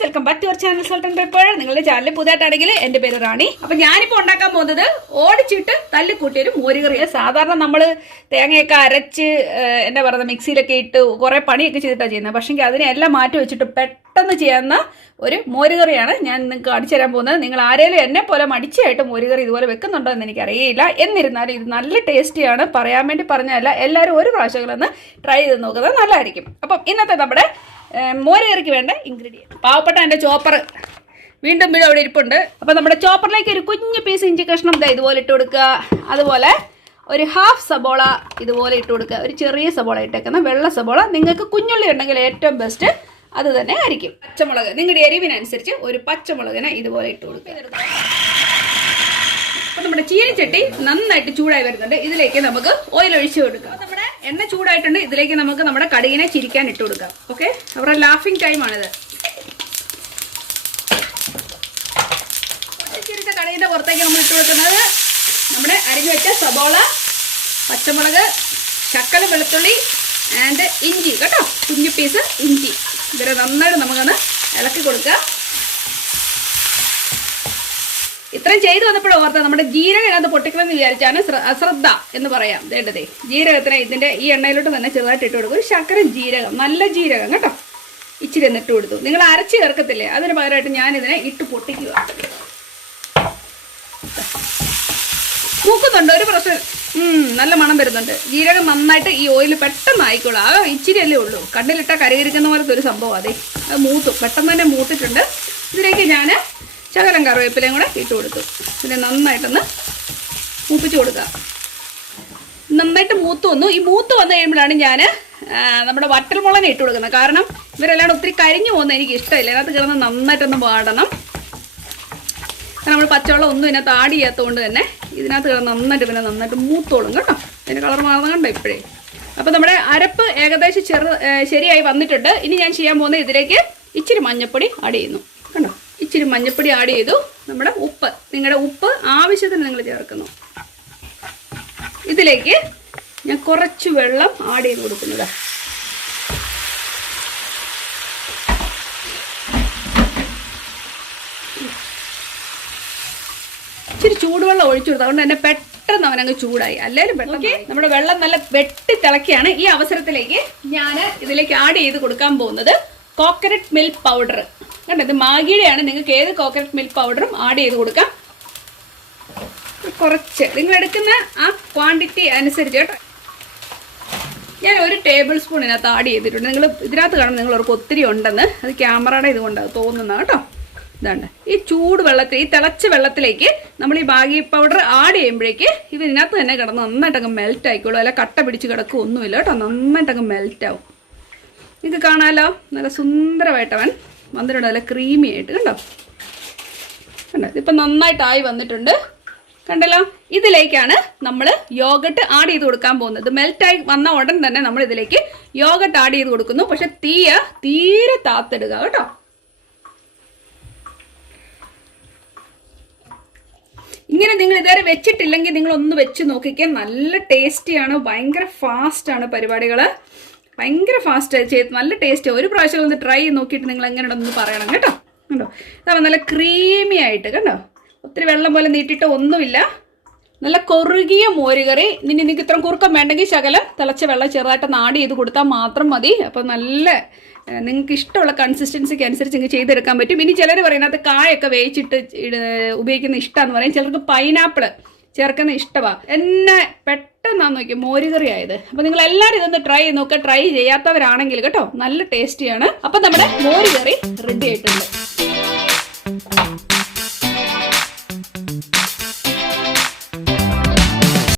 Guys, welcome back to our channel salt and pepper. നിങ്ങളുടെ channel പുതിയതായിട്ടാണെങ്കിൽ എന്റെ പേര് റാണി. അപ്പൊ ഞാനിപ്പോ ഉണ്ടാക്കാൻ പോകുന്നത് ഓടിച്ചിട്ട് തല്ലിക്കൂട്ടിയൊരു മോരുകറി. സാധാരണ നമ്മൾ തേങ്ങയൊക്കെ അരച്ച് എന്താ പറയുക മിക്സിയിലൊക്കെ ഇട്ട് കുറെ പണിയൊക്കെ ചെയ്തിട്ടാണ് ചെയ്യുന്നത്. പക്ഷേ അതിനെല്ലാം മാറ്റി വെച്ചിട്ട് പെട്ടെന്ന് ചെയ്യാവുന്ന ഒരു മോരുകറിയാണ് ഞാൻ നിങ്ങൾക്ക് കാണിച്ചു തരാൻ പോകുന്നത്. നിങ്ങൾ ആരെങ്കിലും എന്നെ പോലെ മടിച്ചായിട്ട് മോരുകറി ഇതുപോലെ വെക്കുന്നുണ്ടോ എന്ന് എനിക്കറിയില്ല. എന്നിരുന്നാലും ഇത് നല്ല ടേസ്റ്റിയാണ്. പറയാൻ വേണ്ടി പറഞ്ഞതല്ല, എല്ലാവരും ഒരു പ്രാവശ്യങ്ങളൊന്ന് ട്രൈ ചെയ്ത് നോക്കുന്നത് നല്ലതായിരിക്കും. അപ്പം ഇന്നത്തെ നമ്മുടെ മോരുകറിക്ക് വേണ്ട ഇൻഗ്രീഡിയൻറ്റ്, പാവപ്പെട്ട എൻ്റെ ചോപ്പർ വീണ്ടും അവിടെ ഇരിപ്പുണ്ട്. അപ്പം നമ്മുടെ ചോപ്പറിലേക്ക് ഒരു കുഞ്ഞു പീസ് ഇഞ്ചി കഷ്ണം ഇതുപോലെ ഇട്ട് കൊടുക്കുക. അതുപോലെ ഒരു ഹാഫ് സബോള ഇതുപോലെ ഇട്ട് കൊടുക്കുക. ഒരു ചെറിയ സബോള ഇട്ടേക്കുന്ന വെള്ള സബോള. നിങ്ങൾക്ക് കുഞ്ഞുള്ളി ഉണ്ടെങ്കിൽ ഏറ്റവും ബെസ്റ്റ് അത് തന്നെ ആയിരിക്കും. പച്ചമുളക് നിങ്ങളുടെ എരിവിനനുസരിച്ച് ഒരു പച്ചമുളകിനെ ഇതുപോലെ ഇട്ട് കൊടുക്കുക. അപ്പം നമ്മുടെ ചീനിച്ചട്ടി നന്നായിട്ട് ചൂടായി വരുന്നുണ്ട്. ഇതിലേക്ക് നമുക്ക് ഓയിൽ ഒഴിച്ച് കൊടുക്കാം. നമ്മുടെ എണ്ണ ചൂടായിട്ടുണ്ട്. ഇതിലേക്ക് നമുക്ക് നമ്മുടെ കടുകിനെ ചിരിക്കാൻ ഇട്ട് കൊടുക്കാം. ഓക്കെ, അവരുടെ ലാഫിംഗ് ടൈമാണിത്. പൊട്ടിച്ചിരിച്ച കടുകിൻ്റെ പുറത്തേക്ക് നമ്മൾ ഇട്ട് കൊടുക്കുന്നത് നമ്മുടെ അരിഞ്ഞു വെച്ച സബോള, പച്ചമുളക്, ശക്കല വെളുത്തുള്ളി ആൻഡ് ഇഞ്ചി കേട്ടോ, കുഞ്ഞു പീസ് ഇഞ്ചി. ഇവരെ നന്നായിട്ട് നമുക്കൊന്ന് ഇളക്കി കൊടുക്കുക. ഇത്രയും ചെയ്തു വന്നപ്പോഴും ഓർത്താൽ നമ്മുടെ ജീരകം ഇതിനകത്ത് പൊട്ടിക്കണമെന്ന് വിചാരിച്ചാണ് അശ്രദ്ധ എന്ന് പറയാം. വേണ്ടതേ ജീരകത്തിന് ഇതിൻ്റെ ഈ എണ്ണയിലോട്ട് തന്നെ ചെറുതായിട്ട് ഇട്ട് കൊടുക്കും. ഒരു ശർക്കര ജീരകം, നല്ല ജീരകം കേട്ടോ, ഇച്ചിരി ഒന്ന് ഇട്ട് കൊടുത്തു. നിങ്ങൾ അരച്ച് ചേർക്കത്തില്ലേ, അതിന് പകരമായിട്ട് ഞാനിതിനെ ഇട്ട് പൊട്ടിക്കുക. പൂക്കുന്നുണ്ട്, ഒരു പ്രശ്നം. നല്ല മണം വരുന്നുണ്ട്. ജീരകം നന്നായിട്ട് ഈ ഓയിൽ പെട്ടെന്ന് ആയിക്കോളൂ. ആ ഇച്ചിരി അല്ലേ ഉള്ളൂ, കണ്ണിലിട്ടാൽ കരകരിക്കുന്ന പോലത്തെ ഒരു സംഭവം. അതെ, അത് മൂത്തു, പെട്ടെന്ന് തന്നെ മൂത്തിട്ടുണ്ട്. ഇതിലേക്ക് ഞാൻ ശകലം കറിവേപ്പിലയും കൂടെ ഇട്ട് കൊടുത്തു. പിന്നെ നന്നായിട്ടൊന്ന് മൂപ്പിച്ച് കൊടുക്കുക. നന്നായിട്ട് മൂത്ത് വന്നു. ഈ മൂത്ത് വന്നു കഴിയുമ്പോഴാണ് ഞാൻ നമ്മുടെ വറ്റൽമുളകിനെ ഇട്ട് കൊടുക്കുന്നത്. കാരണം ഇവരെല്ലാം ഒത്തിരി കരിഞ്ഞു പോകുന്നത് എനിക്ക് ഇഷ്ടമില്ല. ഇതിനകത്ത് കിടന്ന് നന്നായിട്ടൊന്ന് വാടണം. കാരണം നമ്മൾ പച്ചവെള്ളം ഒന്നും ഇതിനകത്ത് ആഡ് ചെയ്യാത്തതുകൊണ്ട് തന്നെ ഇതിനകത്ത് കിടന്ന് നന്നായിട്ട് പിന്നെ നന്നായിട്ട് മൂത്തോളും കേട്ടോ. അതിൻ്റെ കളർ മാറുന്ന കണ്ടോ ഇപ്പോഴേ. അപ്പോൾ നമ്മുടെ അരപ്പ് ഏകദേശം ശരിയായി വന്നിട്ടുണ്ട്. ഇനി ഞാൻ ചെയ്യാൻ പോകുന്നത് ഇതിലേക്ക് ഇച്ചിരി മഞ്ഞൾപ്പൊടി ആഡ് ചെയ്യുന്നു. കണ്ടോ, ഇച്ചിരി മഞ്ഞൾപ്പൊടി ആഡ് ചെയ്തു. നമ്മുടെ ഉപ്പ്, നിങ്ങളുടെ ഉപ്പ് ആവശ്യത്തിന് നിങ്ങൾ ചേർക്കുന്നു. ഇതിലേക്ക് ഞാൻ കുറച്ച് വെള്ളം ആഡ് ചെയ്ത് കൊടുക്കുന്നത്. ഇച്ചിരി ചൂടുവെള്ളം ഒഴിച്ചു കൊടുത്തു. അതുകൊണ്ട് തന്നെ പെട്ടെന്ന് അവനങ്ങ് ചൂടായി. അല്ലേലും പെട്ടെന്ന് നമ്മുടെ വെള്ളം നല്ല വെട്ടി തിളക്കിയാണ്. ഈ അവസരത്തിലേക്ക് ഞാൻ ഇതിലേക്ക് ആഡ് ചെയ്ത് കൊടുക്കാൻ പോകുന്നത് കോക്കനട്ട് മിൽക്ക് പൗഡർ. കണ്ടോ, ഇത് മാഗിയുടെയാണ്. നിങ്ങൾക്ക് ഏത് കോക്കനട്ട് മിൽക്ക് പൗഡറും ആഡ് ചെയ്ത് കൊടുക്കാം. കുറച്ച് നിങ്ങൾ എടുക്കുന്ന ആ ക്വാണ്ടിറ്റി അനുസരിച്ച് കേട്ടോ. ഞാൻ ഒരു ടേബിൾ സ്പൂൺ ഇതിനകത്ത് ആഡ് ചെയ്തിട്ടുണ്ട്. നിങ്ങൾ ഇതിനകത്ത് കാണുമ്പോൾ നിങ്ങൾ ഓർക്ക് ഒത്തിരി ഉണ്ടെന്ന്. അത് ക്യാമറയുടെ ഇതുകൊണ്ടാണ് തോന്നുന്നത് കേട്ടോ. ഇതാണ്ട് ഈ ചൂട് വെള്ളത്തിൽ, ഈ തിളച്ച വെള്ളത്തിലേക്ക് നമ്മൾ ഈ മാഗി പൗഡർ ആഡ് ചെയ്യുമ്പോഴേക്ക് ഇതിനകത്ത് തന്നെ കിടന്ന് നന്നായിട്ടങ്ങ് മെൽറ്റ് ആയിക്കോളൂ. അല്ല കട്ട പിടിച്ച് കിടക്കും ഒന്നുമില്ല കേട്ടോ. നന്നായിട്ടങ്ങ് മെൽറ്റ് ആവും. നിങ്ങൾക്ക് കാണാമല്ലോ, നല്ല സുന്ദരമായിട്ടവൻ വന്നിട്ടുണ്ട്. നല്ല ക്രീമി ആയിട്ട് കണ്ടോ. കണ്ടോ, ഇതിപ്പോൾ നന്നായിട്ടായി വന്നിട്ടുണ്ട്. കണ്ടല്ലോ. ഇതിലേക്കാണ് നമ്മൾ യോഗട്ട് ആഡ് ചെയ്ത് കൊടുക്കാൻ പോകുന്നത്. മെൽറ്റായി വന്ന ഉടൻ തന്നെ നമ്മൾ ഇതിലേക്ക് യോഗട്ട് ആഡ് ചെയ്ത് കൊടുക്കുന്നു. പക്ഷെ തീരെ താത്തിടുക കേട്ടോ. ഇങ്ങനെ നിങ്ങൾ ഇതുവരെ വെച്ചിട്ടില്ലെങ്കിൽ നിങ്ങളൊന്ന് വെച്ച് നോക്കിക്കാൻ. നല്ല ടേസ്റ്റിയാണ്, ഭയങ്കര ഫാസ്റ്റാണ് പരിപാടികൾ. ഭയങ്കര ഫാസ്റ്റ് ചെയ്ത് നല്ല ടേസ്റ്റ്. ഒരു പ്രാവശ്യം ഒന്ന് ട്രൈ ചെയ്ത് നോക്കിയിട്ട് നിങ്ങൾ എങ്ങനെയുണ്ടെന്ന് പറയണം കേട്ടോ. കണ്ടോ, ഇതാവുമ്പോൾ നല്ല ക്രീമി ആയിട്ട് കണ്ടോ. ഒത്തിരി വെള്ളം പോലെ നീട്ടിയിട്ട് ഒന്നുമില്ല. നല്ല കുറുകിയ മോരുകറി. ഇനി നിങ്ങൾക്ക് ഇത്രയും കുറുക്കം വേണ്ടെങ്കിൽ ശകലം തിളച്ച വെള്ളം ചെറുതായിട്ട് ആഡ് ചെയ്ത് കൊടുത്താൽ മാത്രം മതി. അപ്പോൾ നല്ല നിങ്ങൾക്ക് ഇഷ്ടമുള്ള കൺസിസ്റ്റൻസിക്ക് അനുസരിച്ച് നിങ്ങൾക്ക് ചെയ്തെടുക്കാൻ പറ്റും. ഇനി ചിലർ പറയുന്നത് കായൊക്കെ വേവിച്ചിട്ട് ഉപയോഗിക്കുന്ന ഇഷ്ടമാണെന്ന് പറയും. ചിലർക്ക് പൈനാപ്പിൾ ചേർക്കുന്ന ഇഷ്ടമാണ്. എന്നെ പെട്ടെന്നാന്ന് നോക്കി മോരുകറി ആയത്. അപ്പോൾ നിങ്ങൾ എല്ലാവരും ഇതൊന്ന് ട്രൈ ചെയ്ത് നോക്കുക. ട്രൈ ചെയ്യാത്തവരാണെങ്കിൽ കേട്ടോ, നല്ല ടേസ്റ്റിയാണ്. അപ്പം നമ്മുടെ മോരുകറി റെഡി ആയിട്ടുണ്ട്.